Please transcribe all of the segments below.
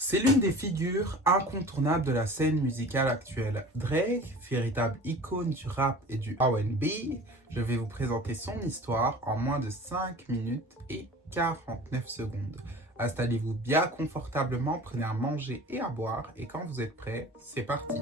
C'est l'une des figures incontournables de la scène musicale actuelle. Drake, véritable icône du rap et du R&B, je vais vous présenter son histoire en moins de 5 minutes et 49 secondes. Installez-vous bien confortablement, prenez à manger et à boire, et quand vous êtes prêts, c'est parti.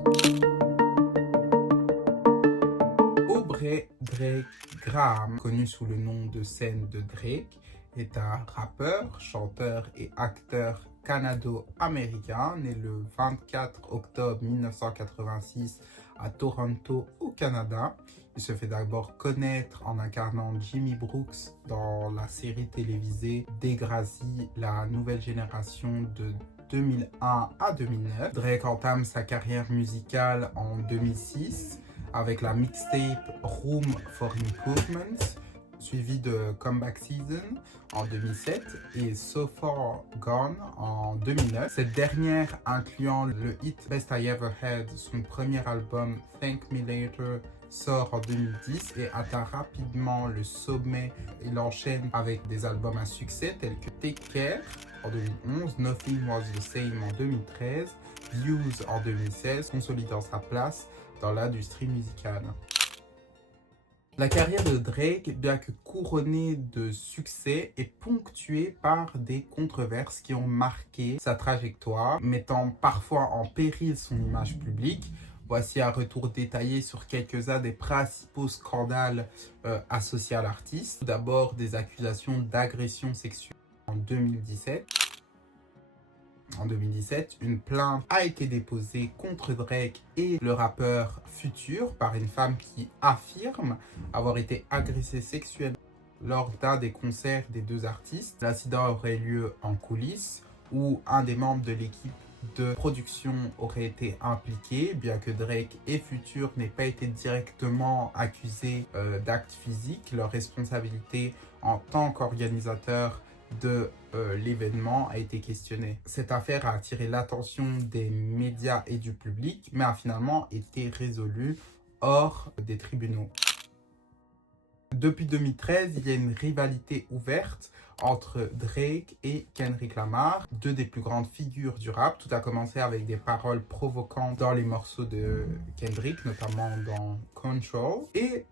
Aubrey Drake Graham, connu sous le nom de scène de Drake, est un rappeur, chanteur et acteur canado-américain, né le 24 octobre 1986 à Toronto, au Canada. Il se fait d'abord connaître en incarnant Jimmy Brooks dans la série télévisée Degrassi, la nouvelle génération de 2001 à 2009. Drake entame sa carrière musicale en 2006 avec la mixtape Room for Improvement, suivi de Comeback Season en 2007 et So Far Gone en 2009. Cette dernière incluant le hit Best I Ever Had, son premier album Thank Me Later sort en 2010 et atteint rapidement le sommet. Il enchaîne avec des albums à succès tels que Take Care en 2011, Nothing Was the Same en 2013, Views en 2016, consolidant sa place dans l'industrie musicale. La carrière de Drake, bien que couronnée de succès, est ponctuée par des controverses qui ont marqué sa trajectoire, mettant parfois en péril son image publique. Voici un retour détaillé sur quelques-uns des principaux scandales associés à l'artiste. Tout d'abord, des accusations d'agression sexuelle en 2017. En 2017, une plainte a été déposée contre Drake et le rappeur Future par une femme qui affirme avoir été agressée sexuellement lors d'un des concerts des deux artistes. L'incident aurait lieu en coulisses où un des membres de l'équipe de production aurait été impliqué, bien que Drake et Future n'aient pas été directement accusés d'actes physiques. Leur responsabilité en tant qu'organisateur de l'événement a été questionnée. Cette affaire a attiré l'attention des médias et du public, mais a finalement été résolue hors des tribunaux. Depuis 2013, il y a une rivalité ouverte entre Drake et Kendrick Lamar, deux des plus grandes figures du rap. Tout a commencé avec des paroles provocantes dans les morceaux de Kendrick, notamment dans Control, et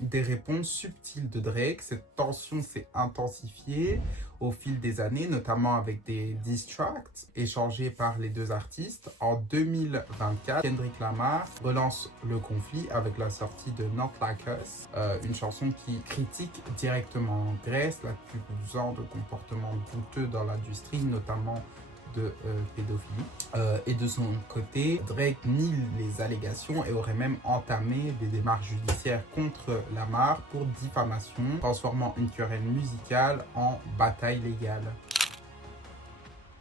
des réponses subtiles de Drake. Cette tension s'est intensifiée au fil des années, notamment avec des diss tracks échangés par les deux artistes. En 2024, Kendrick Lamar relance le conflit avec la sortie de Not Like Us, une chanson qui critique directement Grace, l'accusant de comportements douteux dans l'industrie, notamment de pédophilie. Et de son côté, Drake nie les allégations et aurait même entamé des démarches judiciaires contre Lamar pour diffamation, transformant une querelle musicale en bataille légale.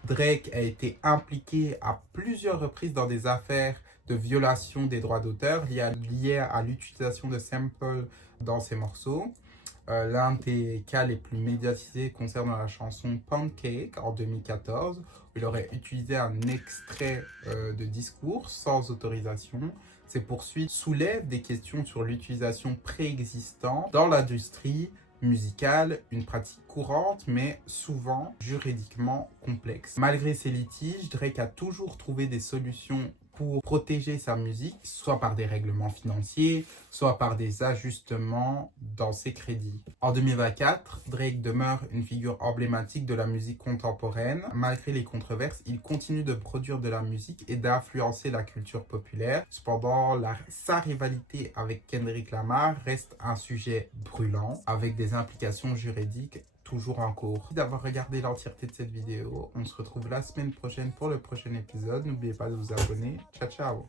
Drake a été impliqué à plusieurs reprises dans des affaires de violation des droits d'auteur liées à l'utilisation de samples dans ses morceaux. L'un des cas les plus médiatisés concerne la chanson Pancake en 2014, où il aurait utilisé un extrait de discours sans autorisation. Ces poursuites soulèvent des questions sur l'utilisation préexistante dans l'industrie musicale, une pratique courante mais souvent juridiquement complexe. Malgré ces litiges, Drake a toujours trouvé des solutions pour protéger sa musique, soit par des règlements financiers, soit par des ajustements dans ses crédits. En 2024, Drake demeure une figure emblématique de la musique contemporaine. Malgré les controverses, il continue de produire de la musique et d'influencer la culture populaire. Cependant, sa rivalité avec Kendrick Lamar reste un sujet brûlant, avec des implications juridiques toujours en cours. Merci d'avoir regardé l'entièreté de cette vidéo. On se retrouve la semaine prochaine pour le prochain épisode. N'oubliez pas de vous abonner. Ciao, ciao!